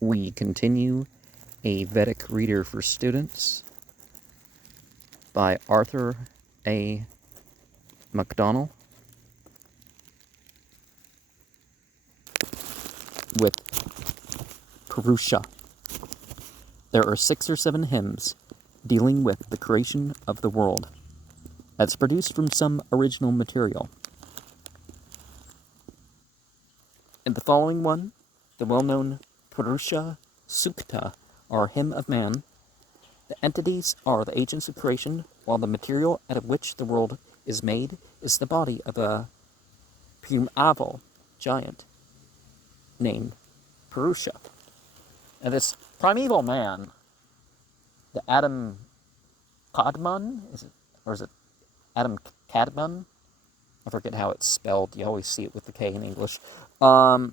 we continue a Vedic reader for students by Arthur A. Macdonell with Purusa. There are 6 or 7 hymns dealing with the creation of the world, as produced from some original material. In the following one, the well-known Purusa Sukta, or Hymn of Man, the entities are the agents of creation, while the material out of which the world is made is the body of a primeval giant named Purusa. And this primeval man, the Adam Kadmon, is it Adam Kadmon? I forget how it's spelled. You always see it with the K in English. That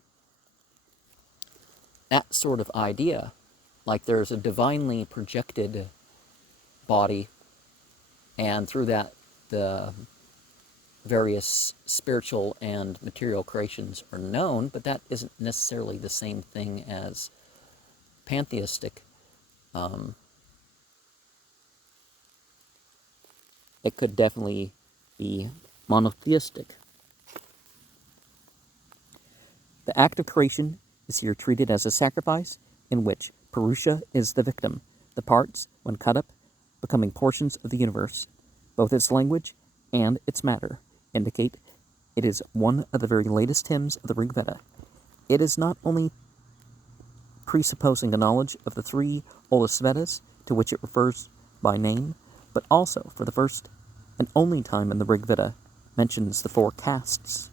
sort of idea, like there's a divinely projected body, and through that the various spiritual and material creations are known, but that isn't necessarily the same thing as pantheistic. It could definitely be monotheistic. The act of creation is here treated as a sacrifice in which Purusa is the victim, the parts, when cut up, becoming portions of the universe. Both its language and its matter indicate it is one of the very latest hymns of the Rig Veda. It is not only presupposing a knowledge of the 3 oldest Vedas to which it refers by name, but also, for the first and only time in the Rig Veda, mentions the 4 castes.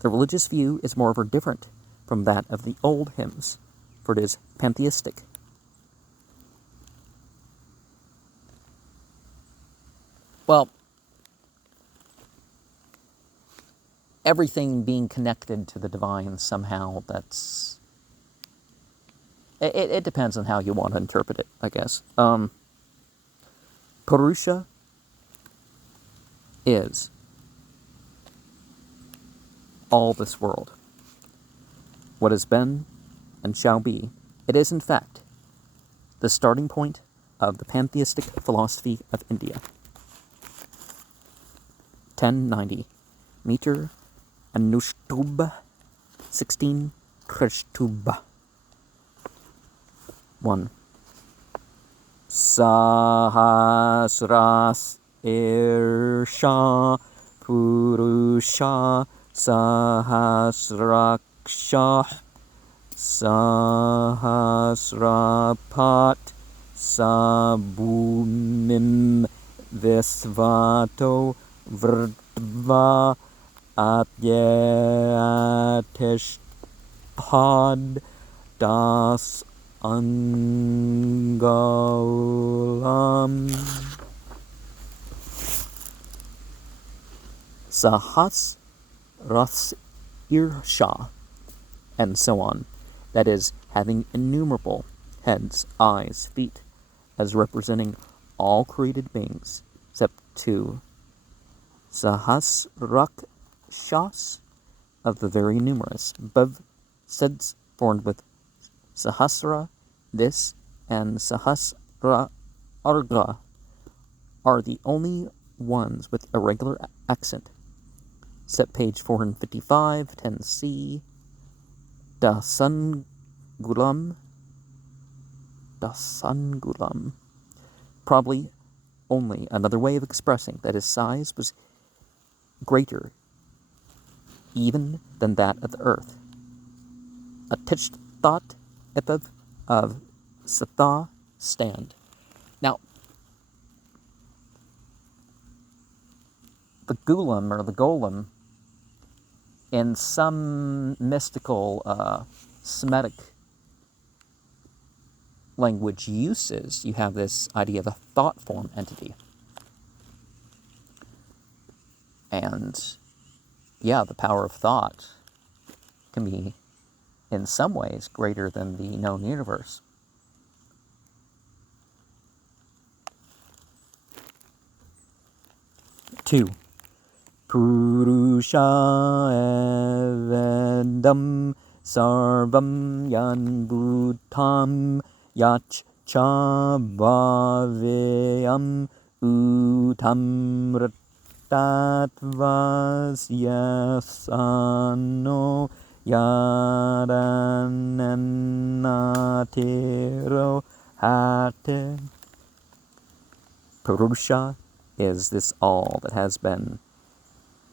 The religious view is moreover different from that of the old hymns, for it is pantheistic. Well, everything being connected to the divine somehow, it depends on how you want to interpret it, I guess. Purusa is all this world. What has been and shall be, it is in fact the starting point of the pantheistic philosophy of India. 1090 meter Anushtub 16 Krishtub 1 Sahasras Irsha Purusha Sahasraksha Sahasrapat Sabumim Visvato Vrdva Atyatishpad Das Angalam Sahasras Irsha, and so on. That is, having innumerable heads, eyes, feet, as representing all created beings, except 2 Sahasrakshas, of the very numerous. Bhav Sids, formed with Sahasra, this, and Sahasra Arga, are the only ones with a regular accent. Set page 455, 10c. Dasangulam. Probably only another way of expressing that his size was greater even than that of the earth. A Tichthat epith of Satha stand. Now, the Gulam, or the Golem, in some mystical Semitic language uses, you have this idea of a thought form entity. And yeah, the power of thought can be, in some ways, greater than the known universe. Two, Purusha evedam sarvam yan bhutam yach chabhavayam utam tatvasyassano yarananatero hate. Purusa is this all that has been,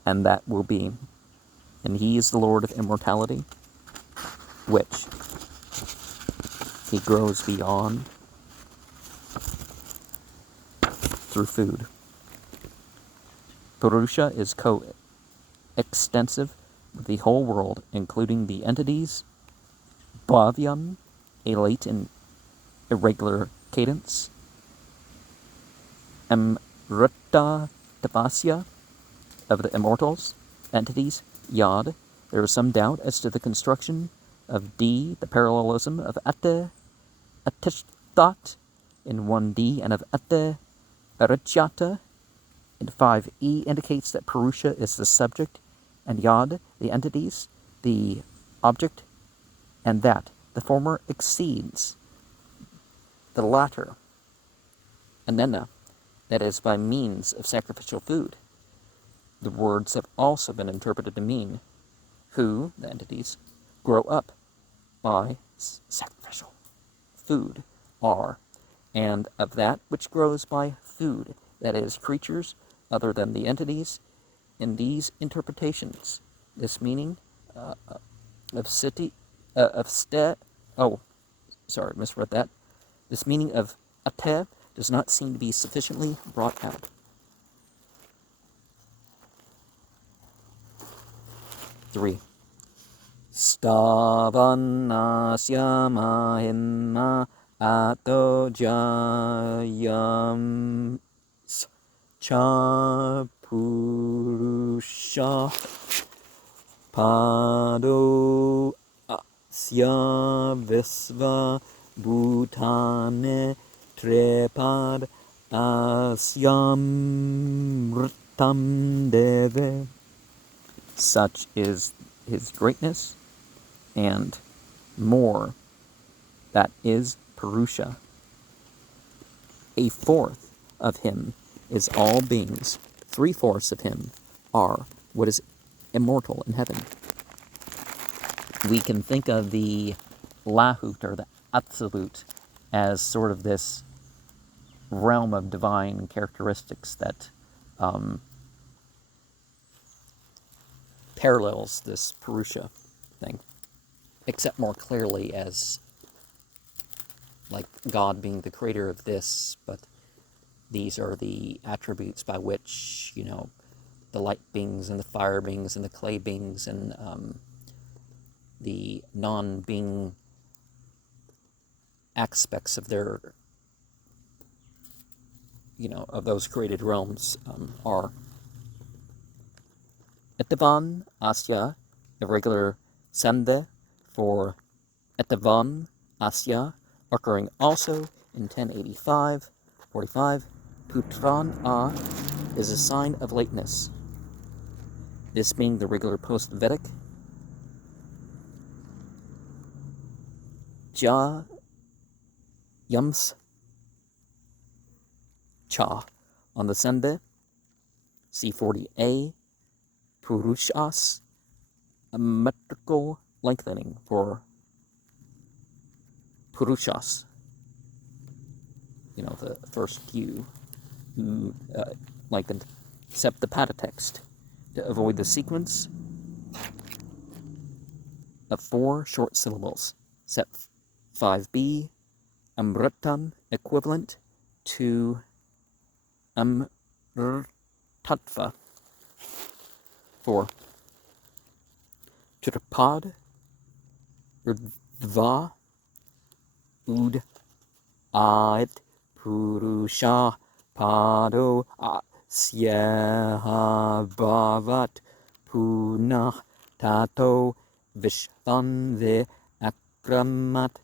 and that will be. And he is the Lord of immortality, which he grows beyond through food. Purusa is co-extensive with the whole world, including the entities, bhavyam, a late and irregular cadence, amrita tapasya, of the immortals, entities, yad. There is some doubt as to the construction of D, the parallelism of ate, atishtat in 1D, and of ate, arichyata in 5E, indicates that Purusha is the subject, and yad, the entities, the object, and that the former exceeds the latter, anena, that is, by means of sacrificial food. The words have also been interpreted to mean who, the entities, grow up by sacrificial food are, and of that which grows by food, that is, creatures other than the entities. In these interpretations, this meaning misread that. This meaning of ate does not seem to be sufficiently brought out. 3. Stavanasya mahinma ato jayam cha purusha pado asya visva bhutane trepad asyam mritam deve. Such is his greatness, and more, that is Purusha. A fourth of him is all beings. 3/4 of him are what is immortal in heaven. We can think of the Lahut, or the Absolute, as sort of this realm of divine characteristics that parallels this Purusha thing, except more clearly as like God being the creator of this, but these are the attributes by which, the light beings and the fire beings and the clay beings and the non-being aspects of their, of those created realms are. Etavan Asya, irregular sande for Etavan Asya, occurring also in 1085, 45. Putran A is a sign of lateness. This being the regular post-Vedic. Ja Yams Cha on the sande, C40A. Purushas, a metrical lengthening for Purushas. The first Q lengthened, except the patatext, to avoid the sequence of 4 short syllables. Set 5B, amritam, equivalent to amrtatva. 4. Tripad, Urdhva, Ud, Ad, Purusha, Pado, Asyaha, Bhavat, Punah, Tato, Vishvan, Ve, Akramat,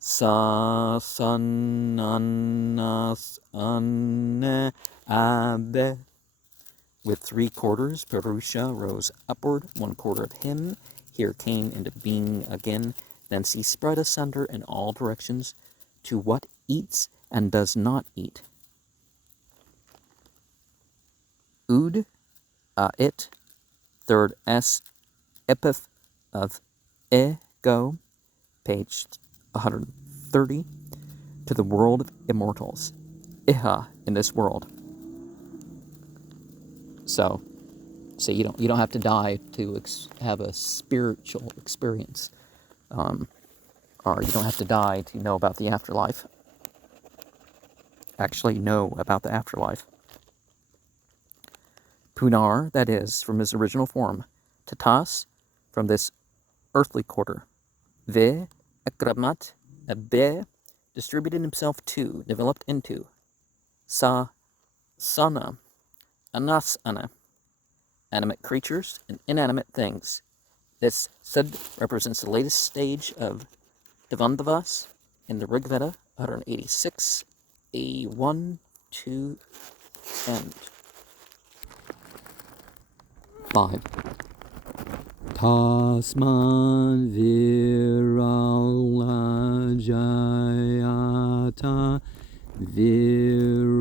Sasananas, Anne, Abe. With 3/4, Purusha rose upward, 1/4 of him. here came into being again, thence he spread asunder in all directions to what eats and does not eat. Ud, it, third S, epith of ego, page 130, to the world of immortals. Iha, in this world. So you don't have to die to have a spiritual experience, or you don't have to die to know about the afterlife. Actually know about the afterlife. Punar, that is, from his original form. Tatas, from this earthly quarter. Ve, akramat, be, distributed himself to, developed into. Sa, sana, anasana, animate creatures and inanimate things. This Sad represents the latest stage of Devandavas in the Rig Veda, 186, A1, 2, and 5. Tasman virala jayata virajoade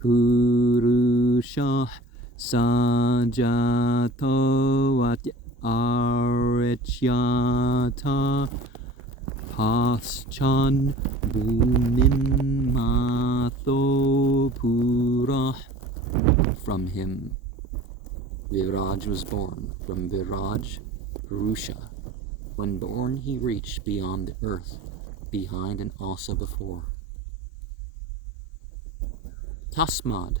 purusha sajato arechyata paschan bhumin matho purah. From him Viraj was born. From Viraj, Purusa. When born, he reached beyond the earth, behind and also before. Tasmad,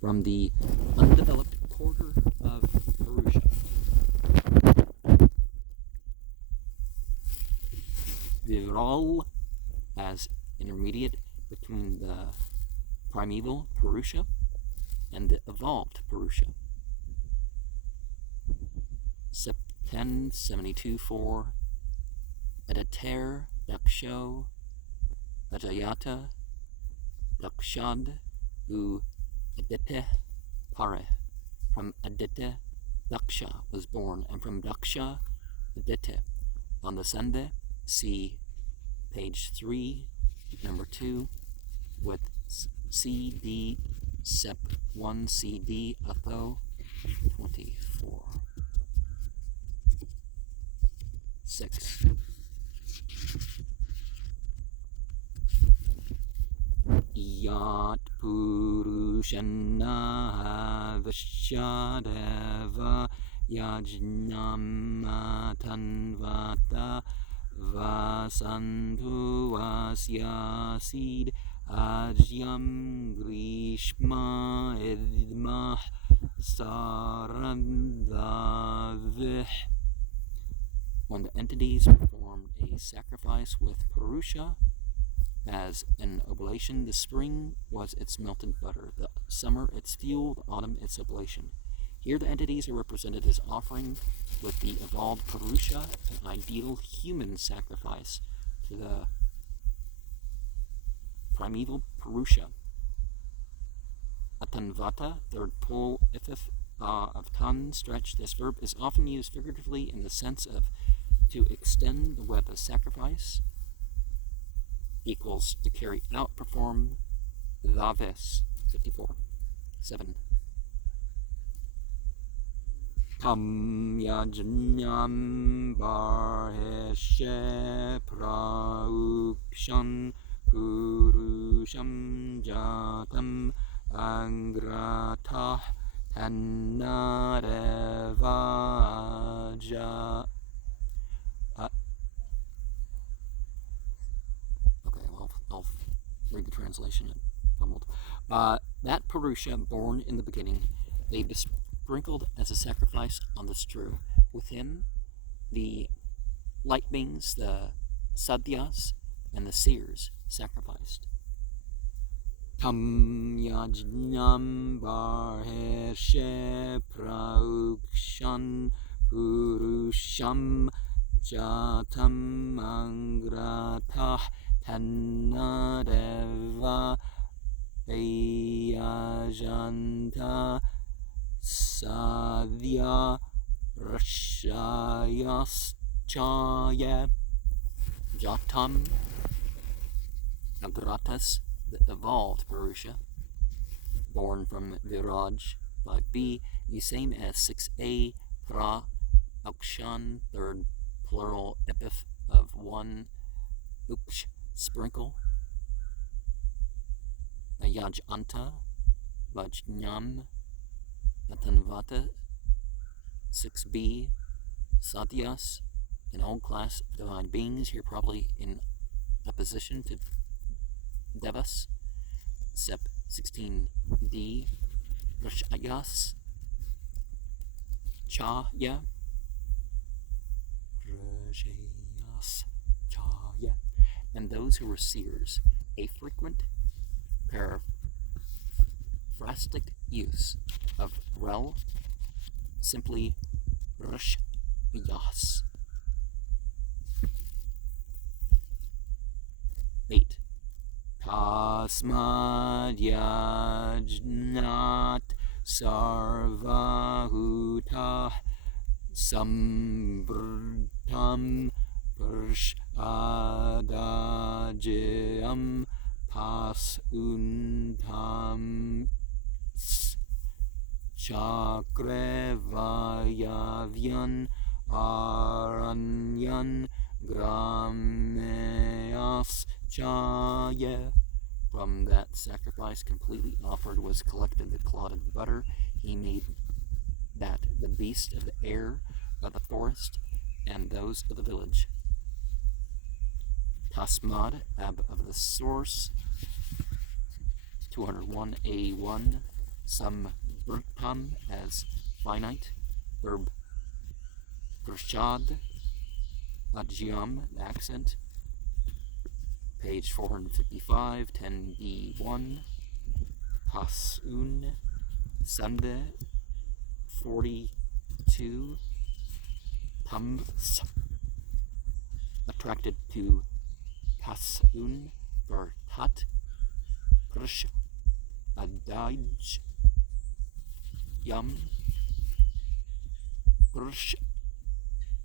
from the undeveloped quarter of Purusa. Viral, as intermediate between the primeval Purusa and the evolved Purusa. 1072-4, Adater, Daksho, Ajayata, Dakshad, U Adite Pare. From Adite, Daksha was born, and from Daksha, Adite. On the Sunday, see page 3, number 2, with CD, Sep 1 CD, Atho 24. 6. Yat Purushana Vishadeva Yajnamatanvata Vasantu Vasyasid Ajyam Grishma Idmah Sarandavih. When the entities performed a sacrifice with Purusa as an oblation, the spring was its melted butter, the summer its fuel, the autumn its oblation. Here the entities are represented as offering with the evolved Purusa an ideal human sacrifice to the primeval Purusa. Atanvata, third pull epith of tan, stretch. This verb is often used figuratively in the sense of to extend the web of sacrifice, equals to carry out, perform, laves, 54. 7. Tam yajnyam barheshe praukshan purusham jatam angratah tannarevaja. I'll read the translation. That Purusa, born in the beginning, they sprinkled as a sacrifice on the strew. With him, the light beings, the sadhyas, and the seers sacrificed. Tam yajnam barheshe praukshan purusham jatam angratah Tanadeva Ayajanta Sadhya Rashayascha Jatam Agratas, the evolved Purusha, born from Viraj. 5b, the same as 6a, Pra Aukshan, third plural epiph of 1, Uksh, sprinkle, Ayajanta, Vajnam, Atanvata, 6b, Satyas, an old class of divine beings, here probably in opposition to Devas. Sep 16d, Rashayas, Chaya, Rashayas, Chaya, and those who were seers, a frequent paraphrastic use of rel, simply Rashayas. 8. Tasmad yajnat sarvahuta samvrtam prashadajyam pasuntam chakrevayavyan aranyan grameas chaya. From that sacrifice completely offered was collected the clotted butter. He made that the beast of the air, of the forest, and those of the village. Tasmad, ab of the source, 201a1, some brtam as finite, verb prashad, ajyam, accent, page 455, 10b1, Pasun, Sande, 42, Tams, attracted to Pasun, for Tat, Prash, Adaj, Yam, Prash,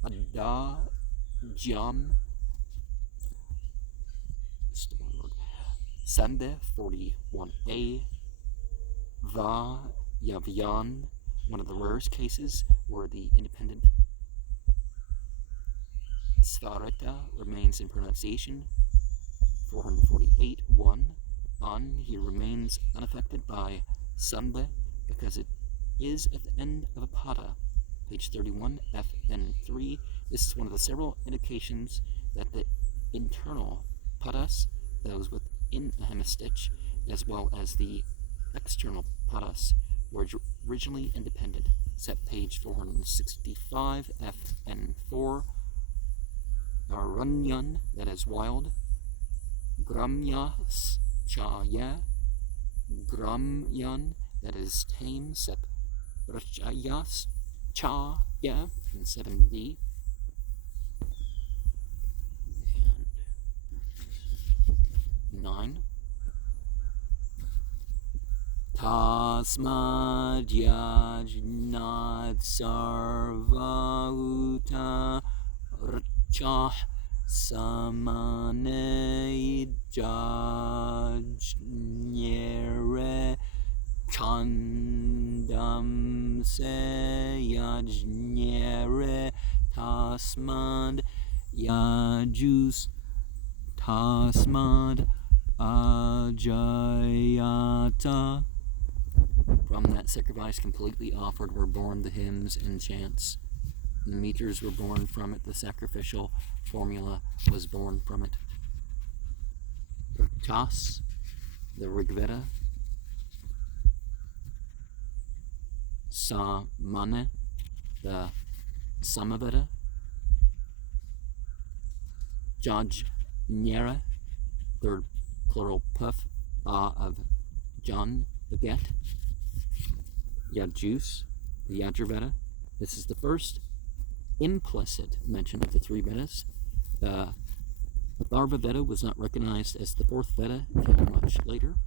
Adajam, Sande 41a, Va Yavyan, one of the rarest cases where the independent Svareta remains in pronunciation. 448.1, on, he remains unaffected by Sande because it is at the end of a pada. Page 31, FN3. This is one of the several indications that the internal padas, those within a hemistich, as well as the external padas, were originally independent. Set page 465, FN4. Aranyan, that is wild. Gramyas chaya. Gramyan, that is tame. Set Rachayas chaya in 7b. And 9. Tasmad yajnad sarvahuta rachah samane jajnyere chandam se yajnyere tasmad yajus tasmad ajayata. From that sacrifice completely offered were born the hymns and chants. The meters were born from it. The sacrificial formula was born from it. Prachas, the Rigveda. Samana, the Samaveda. Jajnyara, third plural puff, of John, the get. Yajus, the Yajurveda. This is the first implicit mention of the three Vedas. The Atharva Veda was not recognized as the fourth Veda until much later.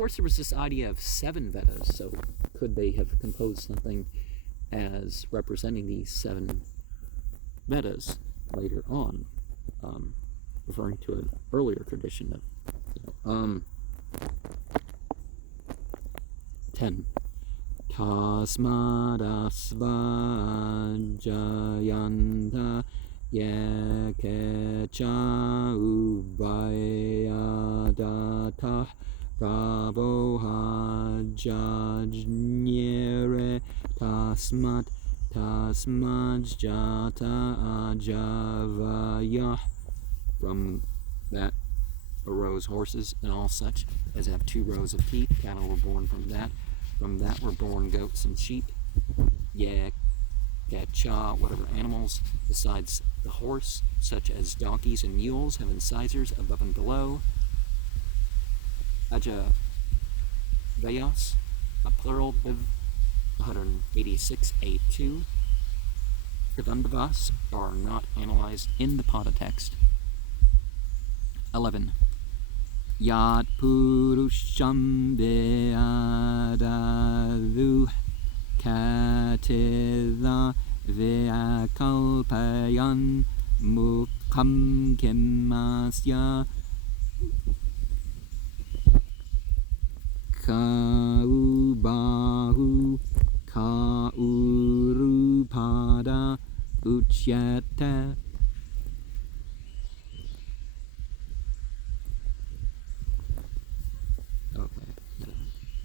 course, there was this idea of 7 Vedas, so could they have composed something as representing these 7 Vedas later on, referring to an earlier tradition of 10. Tasmadasvajayanta yekecha ubayadata pravohajajnyere tasmajjata ajavaya. From that arose horses and all such as have 2 rows of teeth. Cattle were born from that. From that were born goats and sheep. Gacha, whatever animals besides the horse, such as donkeys and mules, have incisors above and below. Ajavayas, a plural, Biv 186a2. Kadandavas are not analyzed in the Pada text. 11. Yat Purusham Ve'adadu Katila Ve'akalpayan Mukham Kemasya Kaubahu Kaurupada Uchyata.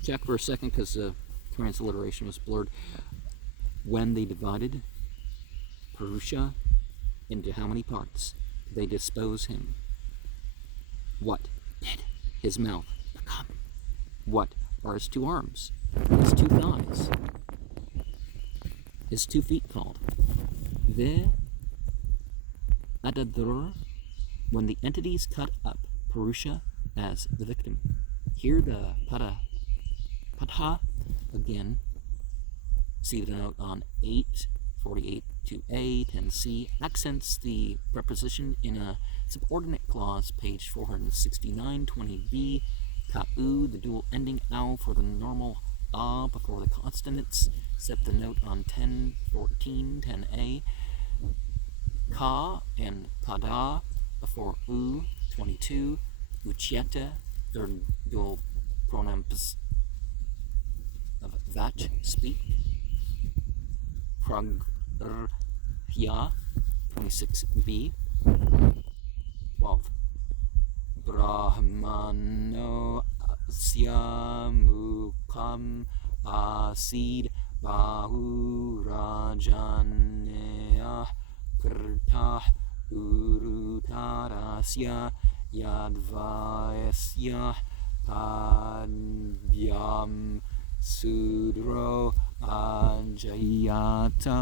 Check for a second because the transliteration was blurred. When they divided Purusa into how many parts did they dispose him? What did his mouth become? What are his 2 arms? His 2 thighs? His 2 feet called? Ve Adadur, when the entities cut up Purusa as the victim. Here the Padha, again, see the note on 848-2a, 10c, accents the preposition in a subordinate clause, page 469, 20b, ka'u, the dual ending ow for the normal a before the consonants, set the note on 1014, 10a, ka and pada before u, 22, uchyeta, third dual pronoun of vach, speak, pragrya, 26b, 12, brahmano asya mukham asid bahu rajaneya krtah urutarasya yadvayasya padbyam Sudro Ajayata.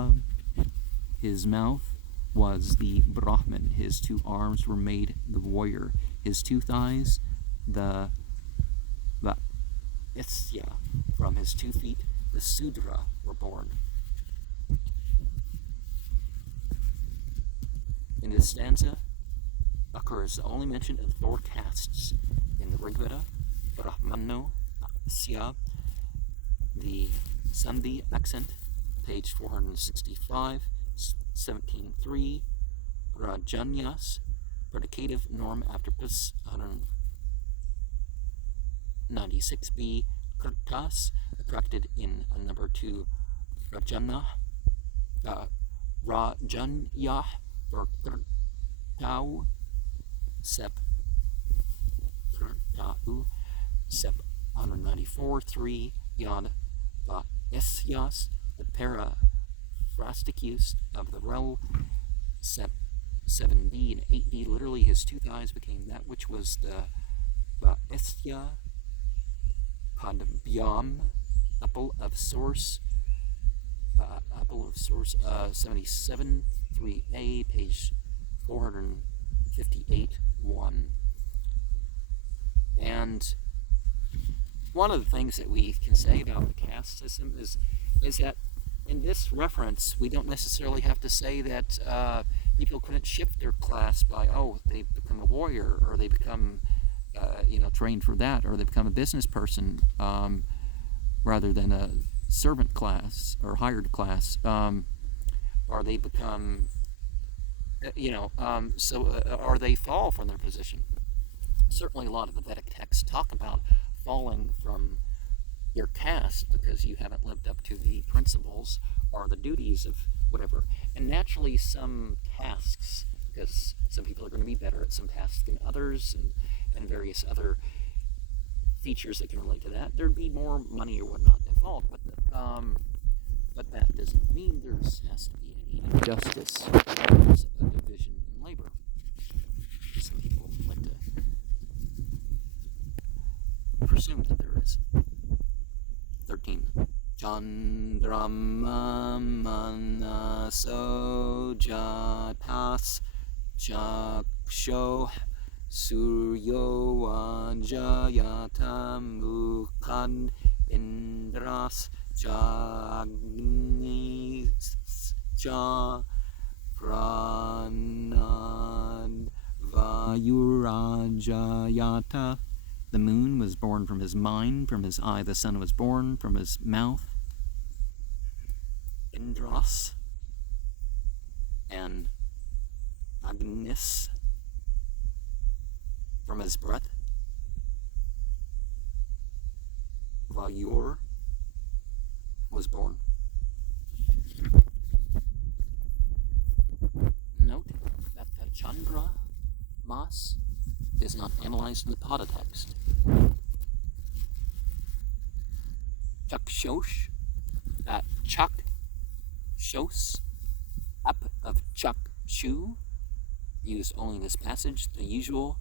His mouth was the Brahman. His 2 arms were made the warrior. His 2 thighs, the Isya. From his 2 feet, the Sudra were born. In this stanza occurs the only mention of 4 castes in the Rig Veda: Brahmano, Asya, the Sandhi accent, page 465, 17.3, Rajanyas, predicative norm after pus, 196b, Krtas, attracted in a number 2, Rajanyah, for Krtau, Sep, Krtau, Sep, 194.3, Yad, Isyas, the paraphrastic use of the rel, Sep 7b and 8b, literally his 2 thighs became that which was the Isya, Padbyam, apple of source, 77, 3a, page 458, 1. And one of the things that we can say about the caste system is that in this reference, we don't necessarily have to say that people couldn't shift their class by, oh, they become a warrior or they become trained for that, or they become a business person rather than a servant class or hired class, or they become, or they fall from their position. Certainly, a lot of the Vedic texts talk about falling from your caste because you haven't lived up to the principles or the duties of whatever. And naturally, some tasks, because some people are going to be better at some tasks than others, and various other features that can relate to that, there'd be more money or whatnot involved. But that doesn't mean there has to be any injustice. There's a division in labor. Some people like to presume that there is. 13. Chandrama manaso jatas chaksho suryo vajayatam mukhan indras jagnis cha pranad vayurajayata. The moon was born from his mind, from his eye the sun was born, from his mouth Indras, and Agnis from his breath, Vayur was born. Note that the Chandra Mas is not analyzed in the Pada text. Chakshosh, Chak Shos, up of Chak Shu, used only in this passage. The usual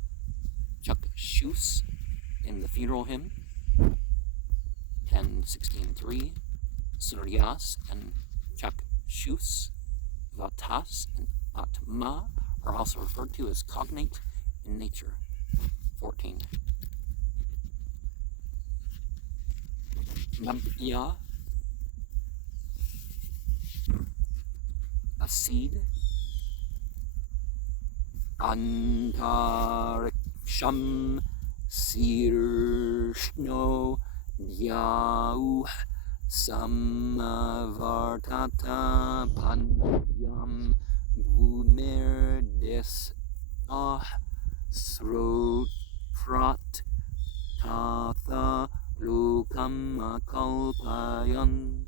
Chak Shus in the funeral hymn, 10:16:3, Suryas and Chak Shus, Vatas and Atma are also referred to as cognate in nature. 14. Nabya, a seed. Antariksham Sirshno Dyau Samavartata Panyam Bhumirdis Srotrat Tatha Lukam Kalpayan.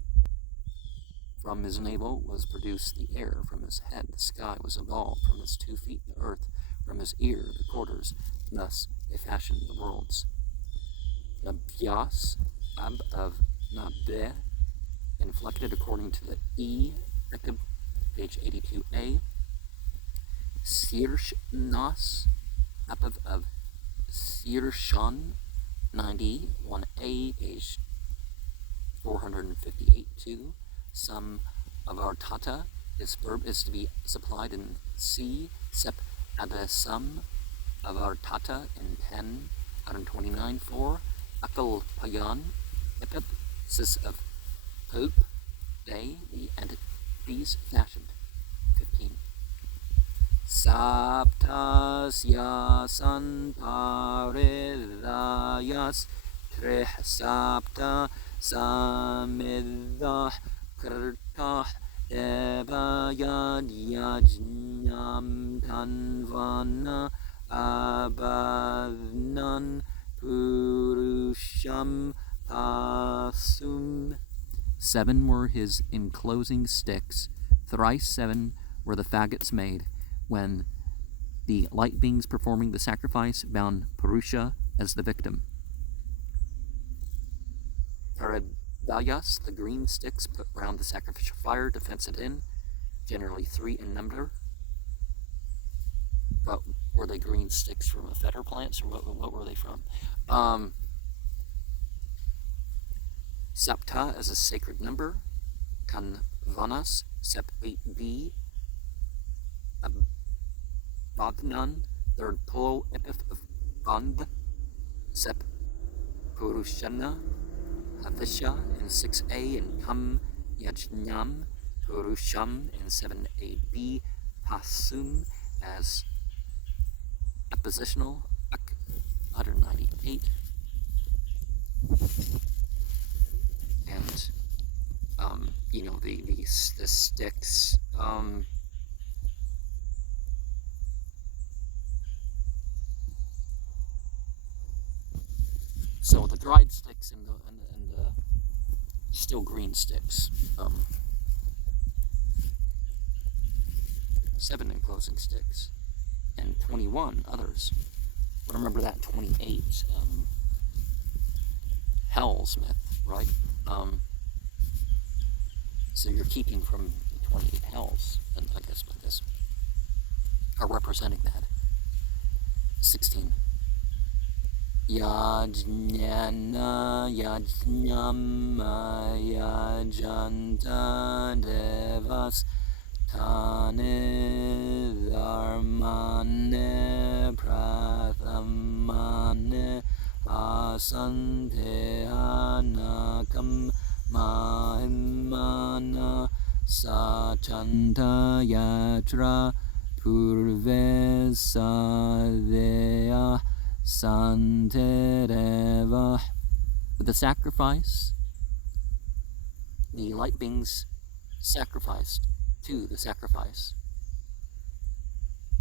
From his navel was produced the air, from his head the sky was evolved, from his 2 feet the earth, from his ear the quarters, thus they fashioned the worlds. Nabhyas, ab of Nabeh, inflected according to the E, page 82a. Sirshnas, up of Sirshan, 91a, page 458-2. Some of our tata, this verb is to be supplied in C, sep adesum of our tata in 10:129-4. Akal payan, epipsis of poop, they, the entities fashioned. 15. Saptas yasan paridayas trih sapta samiddah Kartah Devayad Yajnam Tanvana Abadnan Purusham Pasum. 7 were his enclosing sticks, thrice 7 were the faggots made, when the light beings performing the sacrifice bound Purusa as the victim. Dayas, the green sticks put round the sacrificial fire to fence it in, generally 3 in number. But were they green sticks from a feta plants, or what were they from? Sapta as a sacred number, Kanvanas, Sep 8b, Abadnan, third plural epith of Band, Sep Purushana, Havisha in 6a, and Kam Yajnam, Purusham in 7ab, Pasum as appositional, 198. And, you know, the sticks, so the dried sticks and the still green sticks, 7 enclosing sticks, and 21 others. But remember that 28 Hell's myth, right? So you're keeping from the 28 Hells, and I guess by this are representing that. 16. Yajnana yajnama yajanta devas tane dharmane prathamane asante anakam mahimana sachanta yatra purvesadeya santereva. With the sacrifice, the light beings sacrificed to the sacrifice.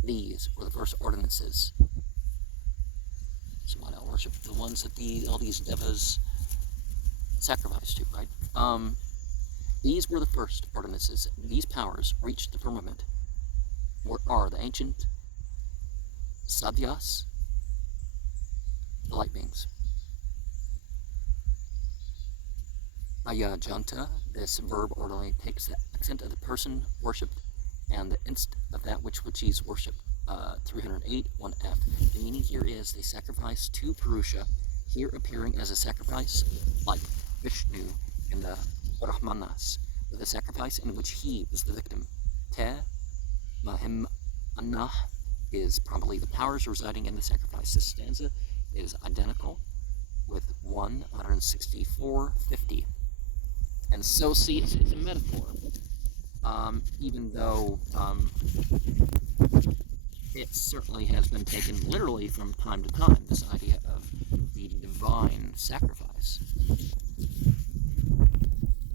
These were the first ordinances. So why not worship the ones that all these devas sacrificed to, right? These were the first ordinances. These powers reached the firmament. What are the ancient sadhyas, the light beings. Ayajanta, this verb orderly takes the accent of the person worshipped and the inst of that which is worshipped. 308, 1F. The meaning here is they sacrifice to Purusa, here appearing as a sacrifice like Vishnu in the Brahmanas, with a sacrifice in which he was the victim. Te Mahimana is probably the powers residing in the sacrifice. This stanza is identical with 164.50. And so, see, it's a metaphor. Even though it certainly has been taken literally from time to time, this idea of the divine sacrifice.